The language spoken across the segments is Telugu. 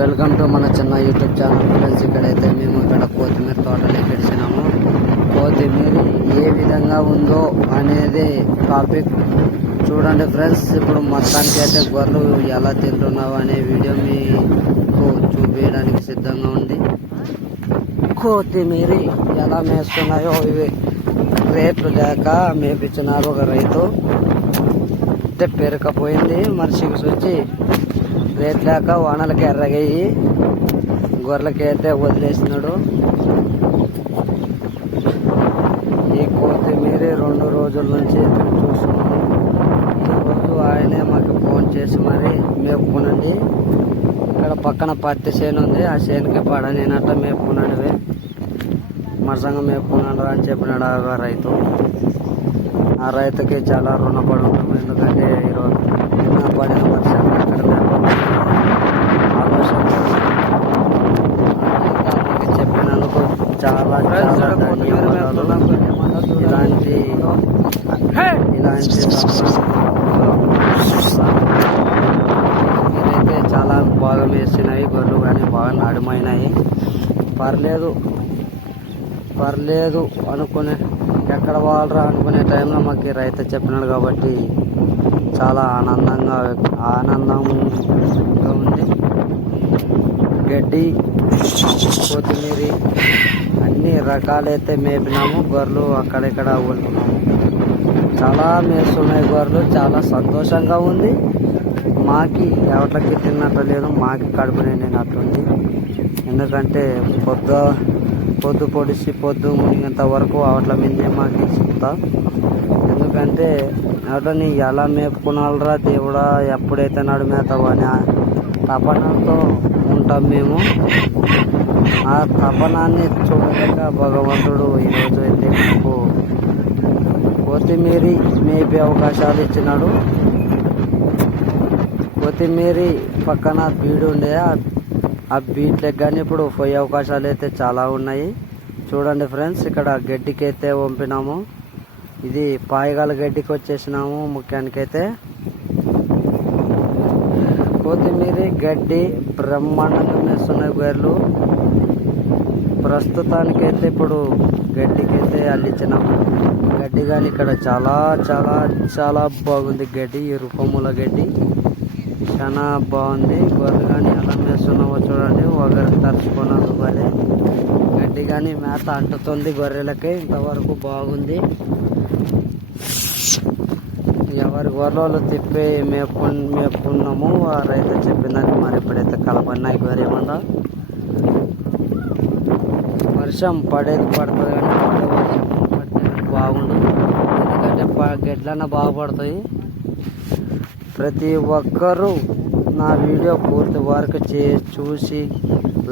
వెల్కమ్ టు మన చిన్న యూట్యూబ్ ఛానల్ ఫ్రెండ్స్. ఇక్కడైతే మేము ఇక్కడ కొత్తిమీర తోటలు పెడిచినాము. కొత్తిమీర ఏ విధంగా ఉందో అనేది టాపిక్ చూడండి ఫ్రెండ్స్. ఇప్పుడు మొత్తానికి అయితే గొర్రెలు ఎలా తింటున్నావు అనే వీడియో మీకు చూపించడానికి సిద్ధంగా ఉంది. కొత్తిమీర ఎలా మేస్తున్నాయో ఇవి రేట్లు లేక మేపించినారు. ఒక రైతు అంటే పెరకపోయింది, మనిషికి వచ్చి రేట్ లేక వానలకి ఎర్రగయ్యి గొర్రెలకి అయితే వదిలేసినాడు. ఈ కొత్తిమీర 2 రోజుల నుంచి చూస్తున్నాము. ఈరోజు ఆయనే మాకు ఫోన్ చేసి మరి మేపుకునండి, ఇక్కడ పక్కన పత్తి చేను ఉంది, ఆ చేనుకి పడనేనట్ట మేపుకున్నాడు, మరసంగా మేపుకున్నాడు అని చెప్పినాడు ఆ రైతు. ఆ రైతుకి చాలా రుణపడి ఉంటాము. ఎందుకంటే ఈరోజు నిన్న పడిన వర్షాలు అక్కడ ఆలోచన చెప్పినందుకు చాలా చాలా ధన్యవాదాలు. ఇలాంటి మీరైతే చాలా బాగా వేసినాయి గొర్రెలు, కానీ బాగా నాడుమైనాయి. పర్లేదు అనుకునే ఎక్కడ వాళ్ళరా అనుకునే టైంలో మాకు రైతు చెప్పినాడు కాబట్టి చాలా ఆనందంగా ఉంది. గడ్డి, కొత్తిమీర అన్ని రకాలైతే మేపినాము. గొర్రెలు అక్కడిక్కడ వదులుకున్నాము. చాలా మేస్తున్నాయి గొర్రెలు, చాలా సంతోషంగా ఉంది. మాకి ఎవరికి తిన్నట్టు లేదు, మాకి కడుపు నిండినట్టుంది. ఎందుకంటే పొద్దు పొడిచి పొద్దు మునిగేంత వరకు అవట్ల మీదే మాకు చెప్తా. ఎందుకంటే అవటని ఎలా మేపుకున్నారా దేవుడా, ఎప్పుడైతే నడుమేతావా అని తపనతో ఉంటాం మేము. ఆ తపనాన్ని చూడలేక భగవంతుడు ఈరోజు అయితే మాకు కొత్తిమీర మేపే అవకాశాలు ఇచ్చినాడు. కొత్తిమీర పక్కన బీడు ఉండే, ఆ బీట్లకు కానీ ఇప్పుడు పోయే అవకాశాలు అయితే చాలా ఉన్నాయి. చూడండి ఫ్రెండ్స్, ఇక్కడ గడ్డికి అయితే పంపినాము. ఇది పాయగాల గడ్డికి వచ్చేసినాము. ముఖ్యానికైతే కొత్తిమీర గడ్డి బ్రహ్మాండంగా మేస్తున్నాయి గొర్రెలు. ప్రస్తుతానికైతే ఇప్పుడు గడ్డికైతే అల్లించినాము. గడ్డి కానీ ఇక్కడ చాలా చాలా చాలా బాగుంది. గడ్డి ఈ రూపముల గడ్డి చాలా బాగుంది. గొర్రెలు కానీ ఎలా మేస్తున్నావో చూడండి, ఒకరికి తరుచుకున్నారు. గడ్డి కానీ మేత అంటుతుంది గొర్రెలకి, ఇంతవరకు బాగుంది. ఎవరి గొర్రెలు తిప్పి మేపుకున్నాము. ఆ రైతు చెప్పిందని మరి ఇప్పుడైతే కలపడినాయి గొర్రెమండ. వర్షం పడేది పడుతుంది, కానీ వర్షం పడితే బాగుండు. ఎందుకంటే గడ్లన్నా బాగుపడతాయి. ప్రతి ఒక్కరూ నా వీడియో పూర్తి వరకు చూసి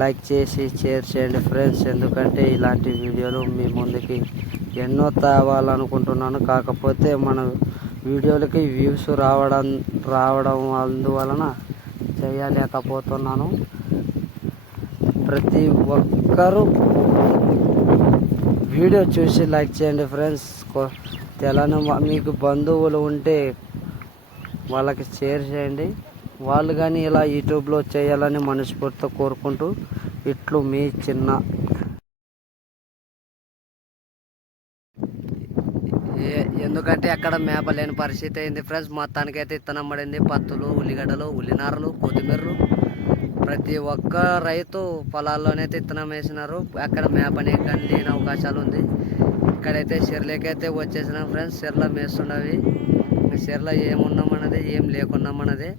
లైక్ చేసి షేర్ చేయండి ఫ్రెండ్స్. ఎందుకంటే ఇలాంటి వీడియోలు మీ ముందుకి ఎన్నో తేవాలనుకుంటున్నాను. కాకపోతే మన వీడియోలకి వ్యూస్ రావడం అందువలన చేయలేకపోతున్నాను. ప్రతి ఒక్కరూ వీడియో చూసి లైక్ చేయండి ఫ్రెండ్స్. మీకు బంధువులు ఉంటే వాళ్ళకి షేర్ చేయండి. వాళ్ళు కానీ ఇలా యూట్యూబ్లో చేయాలని మనస్ఫూర్తితో కోరుకుంటూ ఇట్లు మీ చిన్న. ఎందుకంటే అక్కడ మేపలేని పరిస్థితి అయింది ఫ్రెండ్స్. మొత్తానికైతే ఇత్తనం పడింది. పత్తులు, ఉల్లిగడ్డలు, ఉల్లినారలు, కొత్తిమీరలు ప్రతి ఒక్క రైతు పొలాల్లోనైతే ఇత్తనం వేసినారు. అక్కడ మేపనే కానీ లేని అవకాశాలు ఉంది. ఇక్కడైతే చెర్లకైతే వచ్చేసినాం ఫ్రెండ్స్. చెర్ల మేస్తున్నవి. చెర్ల ఏమున్నామన్నది ఏం లేకున్నామన్నది.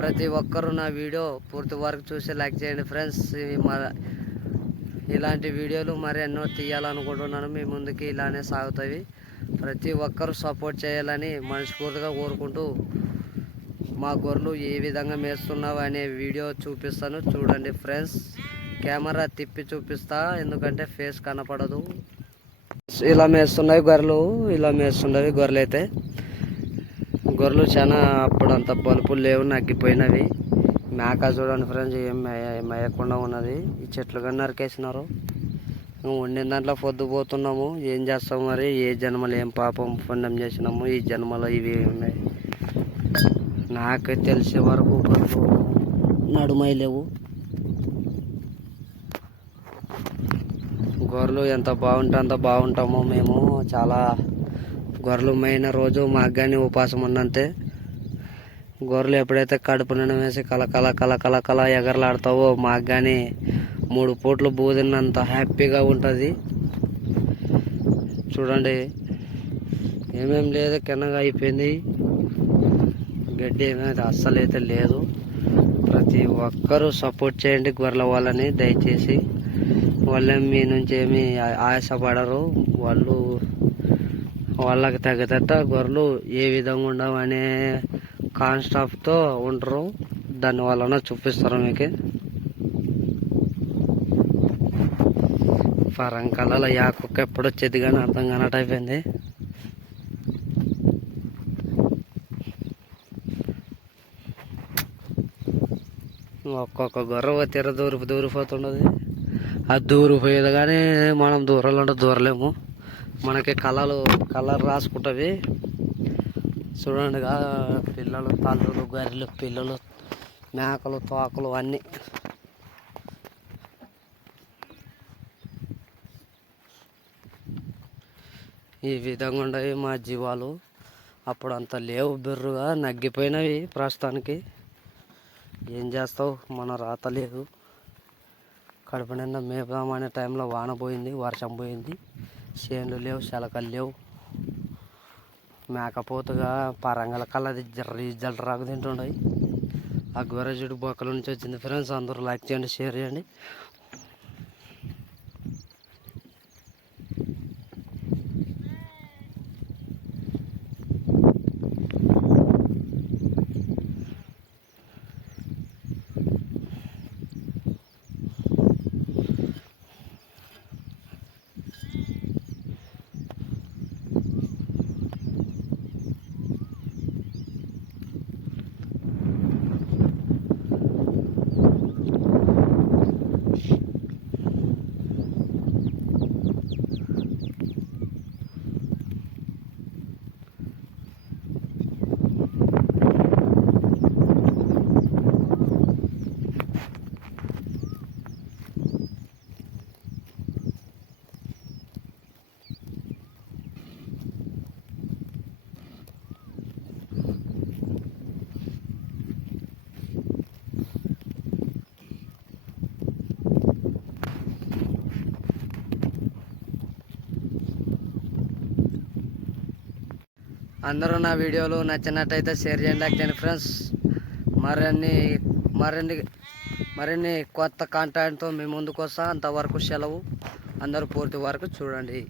ప్రతి ఒక్కరూ నా వీడియో పూర్తి వరకు చూసి లైక్ చేయండి ఫ్రెండ్స్. ఇలాంటి వీడియోలు మరి ఎన్నో తీయాలనుకుంటున్నాను. మీ ముందుకి ఇలానే సాగుతాయి. ప్రతి ఒక్కరూ సపోర్ట్ చేయాలని మనస్ఫూర్తిగా కోరుకుంటూ మా గొర్రెలు ఏ విధంగా మేస్తున్నావు అనే వీడియో చూపిస్తాను. చూడండి ఫ్రెండ్స్, కెమెరా తిప్పి చూపిస్తా ఎందుకంటే ఫేస్ కనపడదు. ఇలా మేస్తున్నాయి గొర్రెలు, ఇలా మేస్తుండవి గొర్రెలు. అయితే గొర్రెలు చాలా అప్పుడంత బలుపులు లేవు, నగ్గిపోయినవి. మేక చూడండి ఫ్రెండ్స్, ఏం మేయకుండా ఉన్నది. ఈ చెట్లు కానీ నరికేసినారు. వండిన దాంట్లో పొద్దుపోతున్నాము. ఏం చేస్తాము మరి, ఏ జన్మలో ఏం పాపం పుణ్యం చేసినాము, ఈ జన్మలో ఇవి ఉన్నాయి. నాకు తెలిసే వరకు నడుమై లేవు. గొర్రెలు ఎంత బాగుంటే అంత బాగుంటామో మేము. చాలా గొర్రెలు మైన రోజు మాకు కానీ ఉపాసం ఉన్నంతే. గొర్రెలు ఎప్పుడైతే కడుపు నిండా వేసి కల ఎగరలాడతావో మాకు కానీ 3 పూట్లు బూదినంత హ్యాపీగా ఉంటుంది. చూడండి ఏమేం లేదు, కిందగా అయిపోయింది. గడ్డి ఏమైతే అస్సలు అయితే లేదు. ప్రతి ఒక్కరూ సపోర్ట్ చేయండి గొర్రెల వాళ్ళని దయచేసి. వాళ్ళే మీ నుంచి ఏమి ఆశపడరు. వాళ్ళకి తగ్గట్ట గొర్రెలు ఏ విధంగా ఉండవు అనే కాన్స్టాప్తో ఉంటారు. దాని వలన చూపిస్తారు మీకు. పరంకాలలో యాకొక్క ఎప్పుడు వచ్చేది కానీ అర్థం కానట్టు అయిపోయింది. ఒక్కొక్క గొర్రె తీర దూరిపోతుండదు. అది దూరిపోయేది కానీ మనం దూరాలంటే దూరలేము. మనకి కలర్ రాసుకుంటుంది. చూడండి పిల్లలు, తల్లులు, గొర్రెలు, పిల్లలు, మేకలు, తోకలు అన్నీ. ఈ విధంగా ఉండవి మా జీవాలు. అప్పుడు అంత లేవు, బిర్రుగా నగ్గిపోయినవి. ప్రస్తుతానికి ఏం చేస్తావు, మన రాత లేదు. కడుపు నిండా మేపుదామనే టైంలో వాన పోయింది, వర్షం పోయింది. చేనులు లేవు, శలకలు లేవు. మేకపోతుగా పరంగల కల్లది జల్రాకు తింటుండయి. ఆ గొర్రెజుడు బొక్కల నుంచి వచ్చింది. ఫ్రెండ్స్ అందరూ లైక్ చేయండి, షేర్ చేయండి. అందరూ నా వీడియోలు నచ్చినట్టయితే షేర్ చేయండి, లైక్ చేయండి ఫ్రెండ్స్. మరిన్ని కొత్త కాంటెంట్తో మీ ముందుకు వస్తా. అంతవరకు సెలవు. అందరూ పూర్తి వరకు చూడండి.